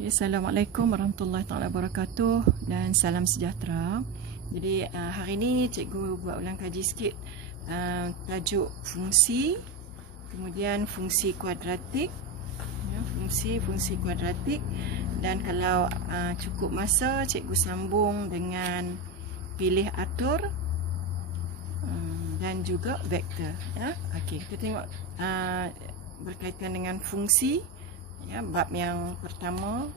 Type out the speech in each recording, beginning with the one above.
Assalamualaikum warahmatullahi wabarakatuh dan salam sejahtera. Jadi hari ini cikgu buat ulang kaji sikit tajuk fungsi, kemudian fungsi kuadratik, fungsi kuadratik, dan kalau cukup masa cikgu sambung dengan pilih atur dan juga vektor. Okey, kita tengok berkaitan dengan fungsi. Bab yang pertama.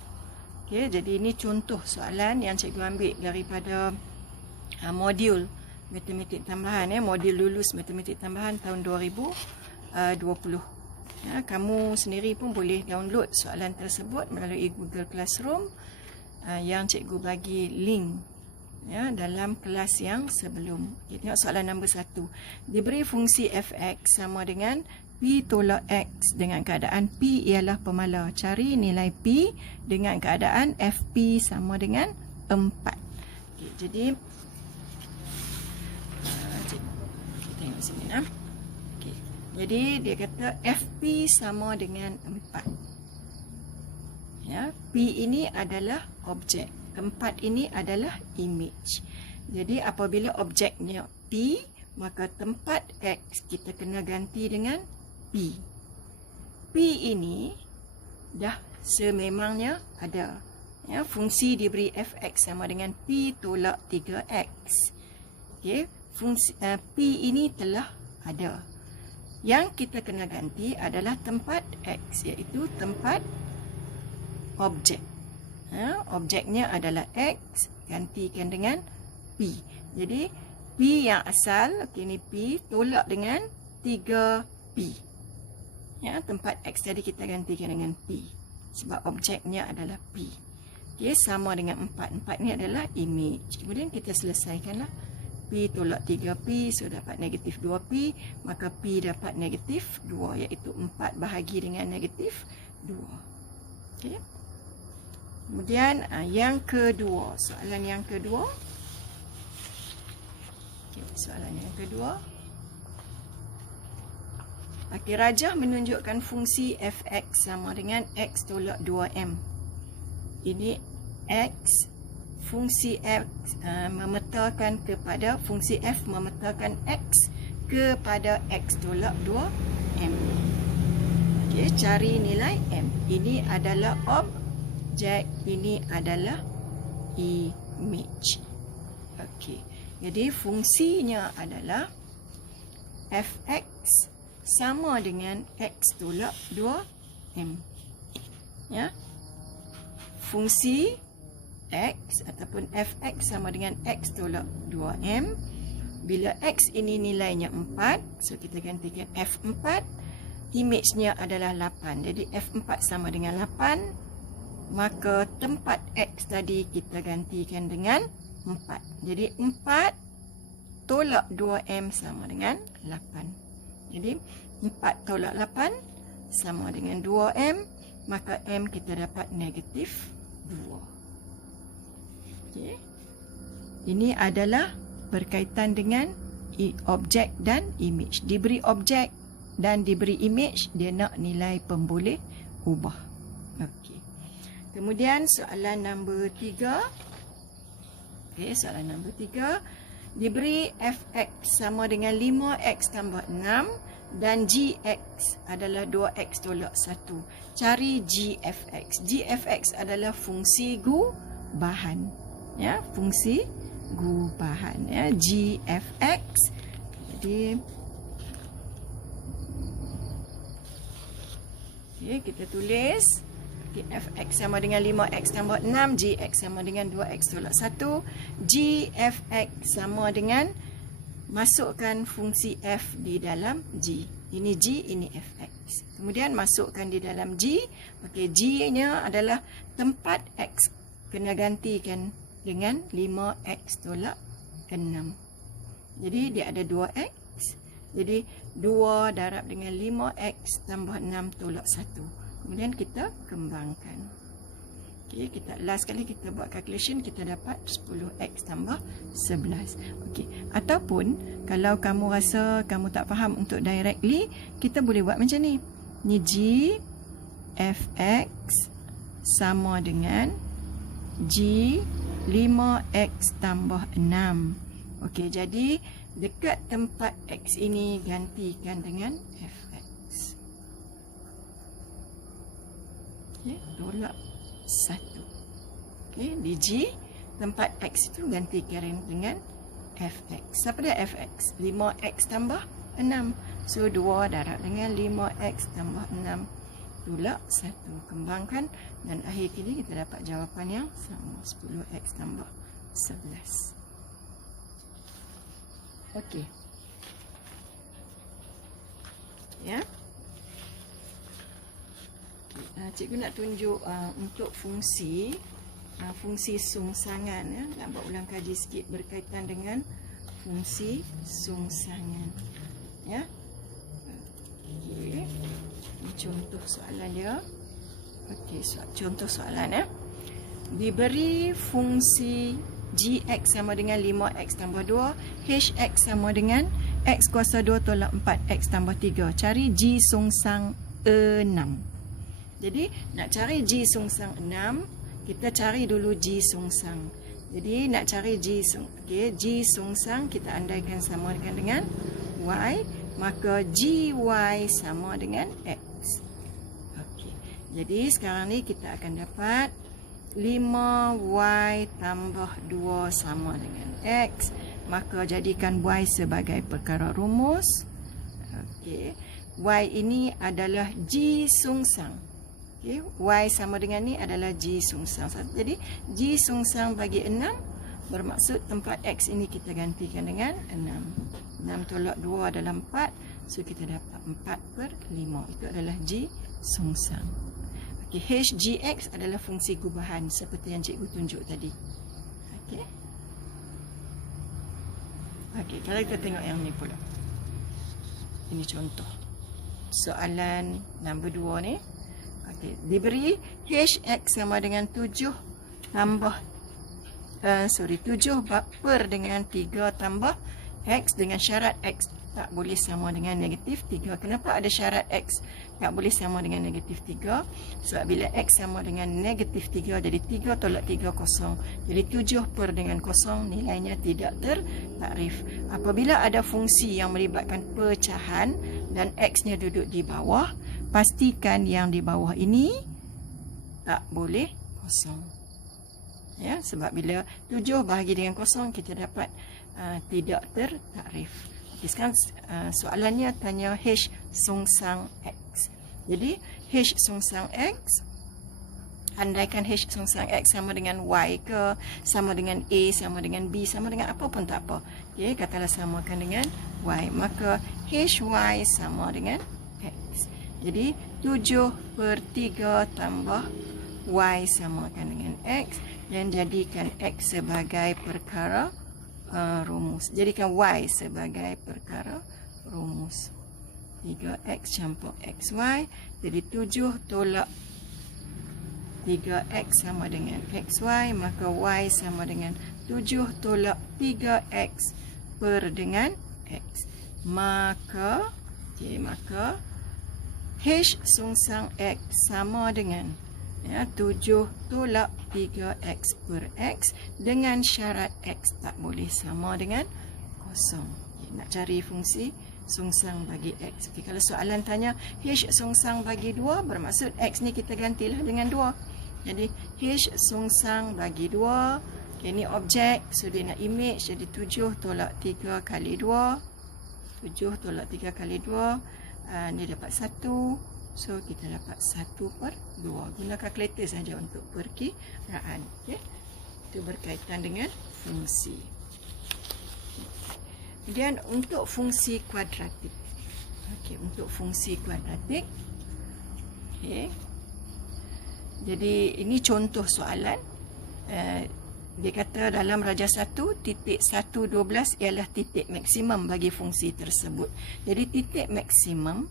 Okey, jadi ini contoh soalan yang cikgu ambil daripada modul matematik tambahan, modul lulus matematik tambahan tahun 2020. Kamu sendiri pun boleh download soalan tersebut melalui Google Classroom yang cikgu bagi link dalam kelas yang sebelum. Okey, tengok soalan nombor 1. Diberi fungsi fx sama dengan P tolak X dengan keadaan P ialah pemala. Cari nilai P dengan keadaan FP sama dengan 4. Okay, jadi kita tengok sini. Okay. Jadi dia kata FP sama dengan 4. P ini adalah objek. 4 ini adalah image. Jadi apabila objeknya P, maka tempat X kita kena ganti dengan P. P ini dah sememangnya ada. Fungsi diberi fx sama dengan P tolak 3x. Okay, fungsi P ini telah ada. Yang kita kena ganti adalah tempat x, iaitu tempat objek. Objeknya adalah x, gantikan dengan P. Jadi P yang asal, ini P tolak dengan 3P. Tempat X tadi kita gantikan dengan P. Sebab objeknya adalah P. Okay, sama dengan 4. 4 ni adalah image. Kemudian kita selesaikanlah. P tolak 3P, so dapat negatif 2P. Maka P dapat negatif 2, iaitu 4 bahagi dengan negatif 2. Okay. Kemudian yang kedua. Soalan yang kedua. Okay, soalan yang kedua. Okey, rajah menunjukkan fungsi fx sama dengan x tolak 2m. Ini x, fungsi f memetakan kepada fungsi f memetakan x kepada x tolak 2m. Okey, cari nilai m. Ini adalah objek, ini adalah image. Okey. Jadi fungsinya adalah fx sama dengan x tolak 2m. Fungsi x ataupun fx sama dengan x tolak 2m. Bila x ini nilainya 4, so kita gantikan f4. Image-nya adalah 8. Jadi f4 sama dengan 8. Maka tempat x tadi kita gantikan dengan 4. Jadi 4 tolak 2m sama dengan 8. Jadi 4 tolak 8 sama dengan 2m. Maka m kita dapat negatif 2. Okay. Ini adalah berkaitan dengan objek dan image. Diberi objek dan diberi image, dia nak nilai pemboleh ubah. Okay. Kemudian soalan nombor 3. Okay, soalan nombor 3. Diberi fx sama dengan 5x tambah 6 dan gx adalah 2x tolak 1. Cari gfx. Gfx adalah fungsi gubahan. Fungsi gubahan. Gfx. Jadi okay, kita tulis fx sama dengan 5x tambah 6, gx sama dengan 2x tolak 1. Gfx sama dengan, masukkan fungsi f di dalam g. Ini g, ini fx. Kemudian masukkan di dalam g. Okey, g-nya adalah tempat x. Kena gantikan dengan 5x tolak 6. Jadi dia ada 2x. Jadi 2 darab dengan 5x tambah 6 tolak 1. Kemudian kita kembangkan. Okey, kita last kali kita buat calculation, kita dapat 10x tambah 11. Okey, ataupun kalau kamu rasa kamu tak faham untuk directly, kita boleh buat macam ni. Ni g fx sama dengan G 5X tambah 6. Okey, jadi dekat tempat X ini gantikan dengan Fx. Okey, tolak 1. Okey, di G tempat X itu gantikan dengan Fx. Apa dia Fx? 5X tambah 6. So, 2 darab dengan 5X tambah 6. Tolak 1. Kembangkan. Dan akhir kini kita dapat jawapan yang sama. 10X tambah 11. Okey. Ya. Cikgu nak tunjuk untuk fungsi sungsangan, ya. Nak buat ulang kaji sikit berkaitan dengan fungsi sungsangan, ya. Okey, ini contoh soalan dia. Okey, contoh soalan, ya. Diberi fungsi Gx sama dengan 5x tambah 2, Hx sama dengan x kuasa 2 tolak 4x tambah 3. Cari G sungsang 6. Jadi nak cari G sungsang 6, kita cari dulu G sungsang. Jadi nak cari G sungsang kita andaikan sama dengan y, maka gy sama dengan x. Okey. Jadi sekarang ni kita akan dapat 5y tambah 2 sama dengan x. Maka jadikan y sebagai perkara rumus. Okey. Y ini adalah G sungsang. Okey. Y sama dengan ni adalah G sungsang. Jadi G sungsang bagi 6 bermaksud tempat x ini kita gantikan dengan 6. 6 tolak 2 adalah 4. So kita dapat 4/5. Itu adalah G sungsang. Hgx adalah fungsi gubahan seperti yang cikgu tunjuk tadi. Okey. Okey, kalau kita tengok yang ni pula. Ini contoh. Soalan nombor 2 ni. Okey, diberi Hx sama dengan 7 per dengan 3 tambah x dengan syarat x tak boleh sama dengan negatif 3. Kenapa ada syarat x tak boleh sama dengan negatif 3? Sebab bila x sama dengan negatif 3, jadi 3 tolak 3 kosong. Jadi 7 per dengan kosong nilainya tidak tertakrif. Apabila ada fungsi yang melibatkan pecahan dan x-nya duduk di bawah, pastikan yang di bawah ini tak boleh kosong. Ya, sebab bila 7 bahagi dengan kosong, kita dapat tidak tertakrif. Sekarang soalannya tanya H sungsang X. Jadi H sungsang X, andaikan H sungsang X sama dengan Y ke, sama dengan A, sama dengan B, sama dengan apa pun tak apa. Okay, katalah samakan dengan Y. Maka HY sama dengan X. Jadi 7/3 tambah Y samakan dengan X. Dan jadikan X sebagai perkara rumus. Jadikan Y sebagai perkara rumus. 3x campur xy. Jadi 7 tolak 3x sama dengan xy. Maka y sama dengan 7 tolak 3x per dengan x. Maka H sungsang x sama dengan 7 tolak 3x per x dengan syarat x tak boleh sama dengan kosong. Nak cari fungsi sungsang bagi x. Okay, kalau soalan tanya H sungsang bagi 2, bermaksud x ni kita gantilah dengan 2. Jadi H sungsang bagi 2. Okay, ni objek, so dia nak image, jadi 7 tolak 3 kali 2. 7 tolak 3 kali 2. Ni dapat 1. So, kita dapat 1/2. Guna kalkulator saja untuk perkiraan. Okay. Itu berkaitan dengan fungsi. Kemudian, untuk fungsi kuadratik. Okay, untuk fungsi kuadratik. Okay. Jadi, ini contoh soalan. Dia kata dalam raja 1, titik 1,12 ialah titik maksimum bagi fungsi tersebut. Jadi, titik maksimum,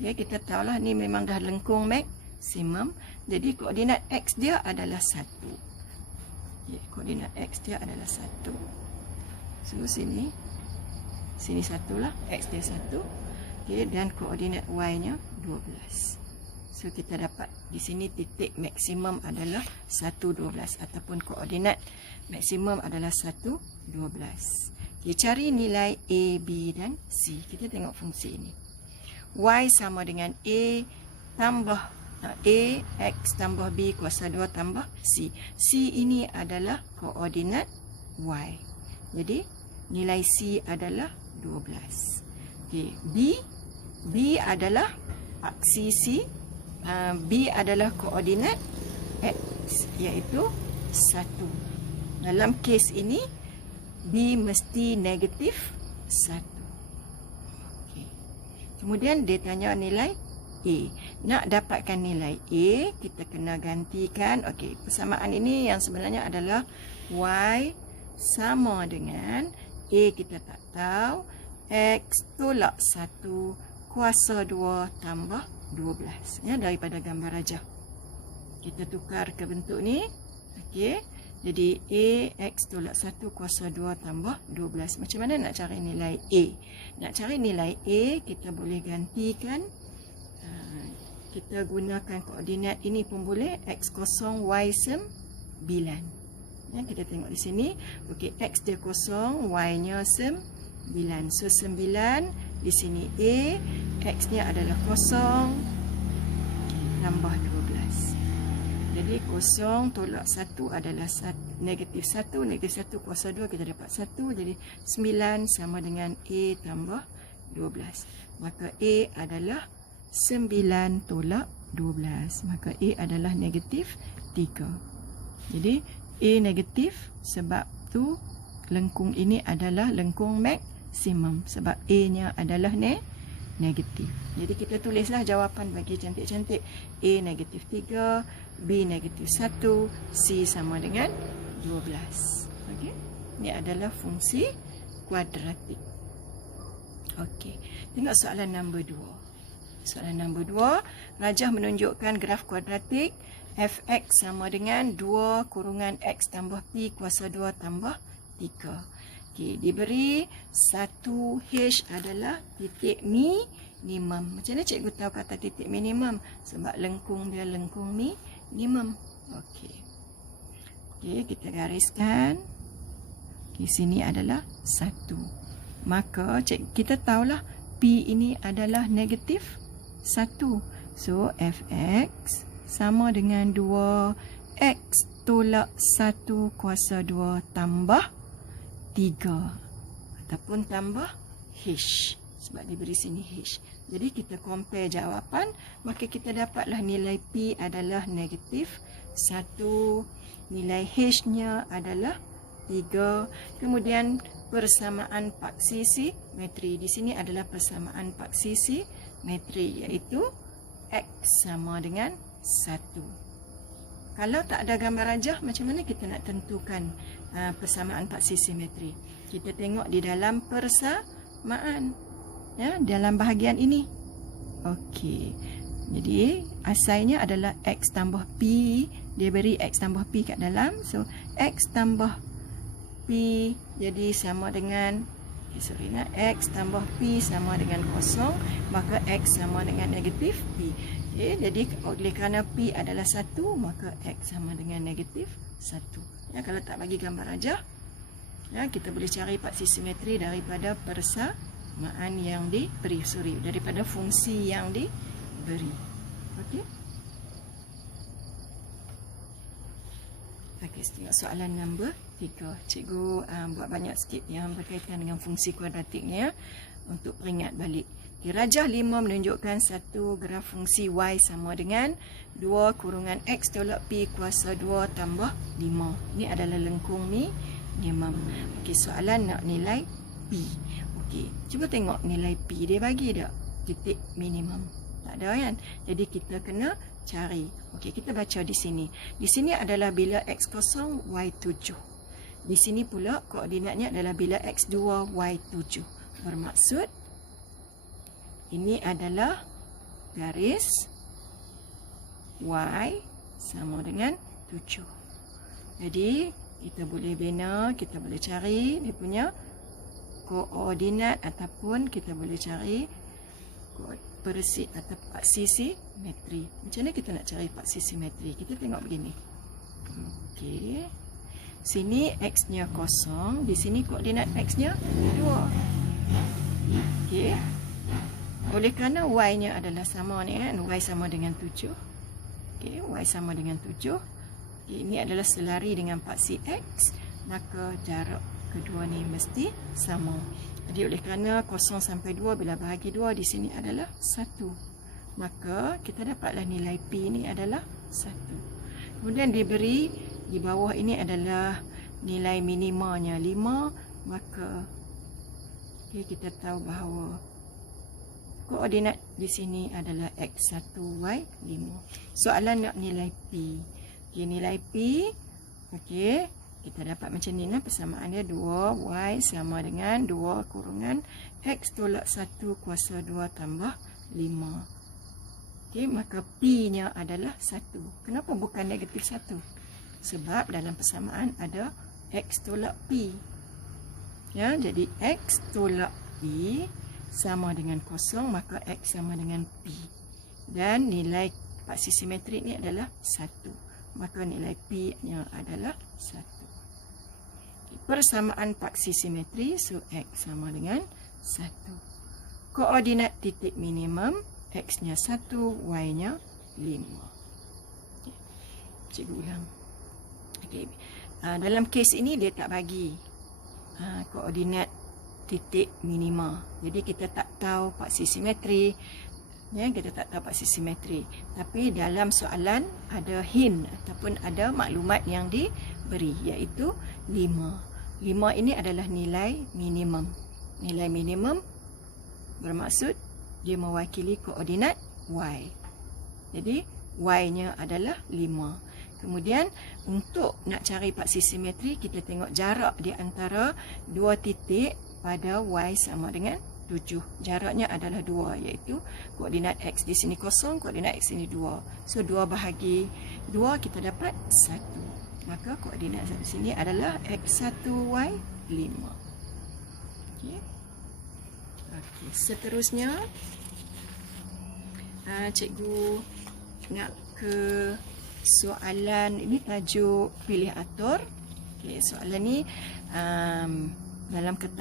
okay, kita tahulah ni memang dah lengkung maksimum. Jadi koordinat x dia adalah 1. Okay, koordinat x dia adalah 1. So sini 1 lah, x dia 1. Okay, dan koordinat y nya 12. So kita dapat di sini titik maksimum adalah 1,12 ataupun koordinat maksimum adalah 1,12. Okay, cari nilai A, B dan C. Kita tengok fungsi ini. Y sama dengan A tambah A X tambah B kuasa 2 tambah C. C ini adalah koordinat Y. Jadi nilai C adalah 12. Okay, B adalah paksi C. B adalah koordinat X, iaitu 1. Dalam kes ini, B mesti negatif 1. Okay. Kemudian dia tanya nilai A. Nak dapatkan nilai A, kita kena gantikan. Okey, persamaan ini yang sebenarnya adalah Y sama dengan A kita tak tahu, X tolak 1 kuasa 2 tambah 12. Ya, daripada gambar rajah. Kita tukar ke bentuk ni. Okey. Jadi A X tolak 1 kuasa 2 tambah 12. Macam mana nak cari nilai A? Nak cari nilai A, kita boleh gantikan. Kita gunakan koordinat ini pun boleh. X kosong, Y 9. Ya, kita tengok di sini. Okey, X dia kosong, Y nya 9. So 9 di sini A, X nya adalah kosong tambah 12. Jadi kosong tolak 1 adalah negatif 1. Negatif 1 kuasa 2 kita dapat 1. Jadi 9 sama dengan A tambah 12. Maka A adalah 9 tolak 12. Maka A adalah negatif 3. Jadi A negatif sebab tu lengkung ini adalah lengkung maksimum. Sebab A-nya adalah negatif. Jadi kita tulislah jawapan bagi cantik-cantik. A negatif 3, B negatif 1, C sama dengan 12. Okey. Ini adalah fungsi kuadratik. Okey. Tengok soalan nombor 2. Soalan nombor 2, rajah menunjukkan graf kuadratik fx sama dengan 2 kurungan x tambah p kuasa 2 tambah 3. Okey, diberi 1H adalah titik minimum. Macam mana cikgu tahu kata titik minimum? Sebab lengkung dia lengkung minimum. Okey. Okey, kita gariskan. Di sini adalah 1. Maka kita tahulah P ini adalah negatif 1. So, Fx sama dengan 2x tolak 1 kuasa 2 tambah 3. Ataupun tambah H. Sebab diberi sini H. Jadi, kita compare jawapan. Maka kita dapatlah nilai P adalah negatif 1. Nilai H-nya adalah 3. Kemudian, persamaan paksi simetri. Di sini adalah persamaan paksi simetri, iaitu X sama dengan 1. Kalau tak ada gambar rajah, macam mana kita nak tentukan persamaan paksi simetri? Kita tengok di dalam persamaan. Ya, dalam bahagian ini. Okey. Jadi, asalnya adalah X tambah P. Dia beri X tambah P kat dalam. So, X tambah P jadi sama dengan X tambah P sama dengan kosong, maka X sama dengan negatif P. Okay, jadi oleh kerana P adalah 1, maka X sama dengan negatif 1. Ya, kalau tak bagi gambar rajah, ya, kita boleh cari paksi simetri daripada persamaan yang diberi, daripada fungsi yang diberi. Okey. Okey, tengok soalan nombor 3. Cikgu buat banyak sikit yang berkaitan dengan fungsi kuadratiknya untuk peringat balik. Okay, rajah 5 menunjukkan satu graf fungsi y sama dengan 2 kurungan x tolak p kuasa 2 tambah 5. Ini adalah lengkung minimum. Okey, soalan nak nilai p. Okey, cuba tengok nilai p. Dia bagi tak titik minimum? Tak ada kan? Jadi kita kena cari. Okey, kita baca di sini. Di sini adalah bila x kosong, y 7. Di sini pula koordinatnya adalah bila x2, y7. Bermaksud ini adalah garis y sama dengan 7. Jadi kita boleh bina, kita boleh cari dia punya koordinat ataupun kita boleh cari persit atau paksi simetri. Macam mana kita nak cari paksi simetri? Kita tengok begini. Okey. Sini X-nya 0. Di sini koordinat X-nya 2. Okey. Oleh kerana Y-nya adalah sama ni kan. Y sama dengan 7. Okey. Y sama dengan 7. Okay, ini adalah selari dengan paksi X. Maka jarak kedua ni mesti sama. Jadi oleh kerana 0 sampai 2 bila bahagi 2 di sini adalah 1. Maka kita dapatlah nilai P ni adalah 1. Kemudian diberi di bawah ini adalah nilai minimanya 5. Maka okay, kita tahu bahawa koordinat di sini adalah X1, Y5. Soalan nak nilai P. Okay, nilai P. Okey. Kita dapat macam ni lah, persamaan dia 2y sama dengan 2 kurungan x tolak 1 kuasa 2 tambah 5. Okey, maka P-nya adalah 1. Kenapa bukan negatif 1? Sebab dalam persamaan ada x tolak P. Ya, jadi x tolak P sama dengan 0, maka x sama dengan P. Dan nilai paksi simetrik ni adalah 1. Maka nilai P-nya adalah 1. Persamaan paksi simetri, so X sama dengan 1. Koordinat titik minimum, X-nya 1, Y-nya 5. Cikgu ulang. Okay. Dalam kes ini dia tak bagi koordinat titik minima. Jadi kita tak tahu paksi simetri. Ya, kita tak tahu paksi simetri. Tapi dalam soalan ada hint ataupun ada maklumat yang diberi, iaitu 5. 5 ini adalah nilai minimum. Nilai minimum bermaksud dia mewakili koordinat Y. Jadi Y-nya adalah 5. Kemudian untuk nak cari paksi simetri, kita tengok jarak di antara dua titik pada Y sama dengan 7. Jaraknya adalah 2, iaitu koordinat X di sini 0, koordinat X sini 2. So 2 bahagi 2 kita dapat 1. Maka koordinat di sini adalah X1, Y5. Okey. Okey, seterusnya cikgu nak ke soalan ini, tajuk pilih atur. Okey, soalan ni dalam kertas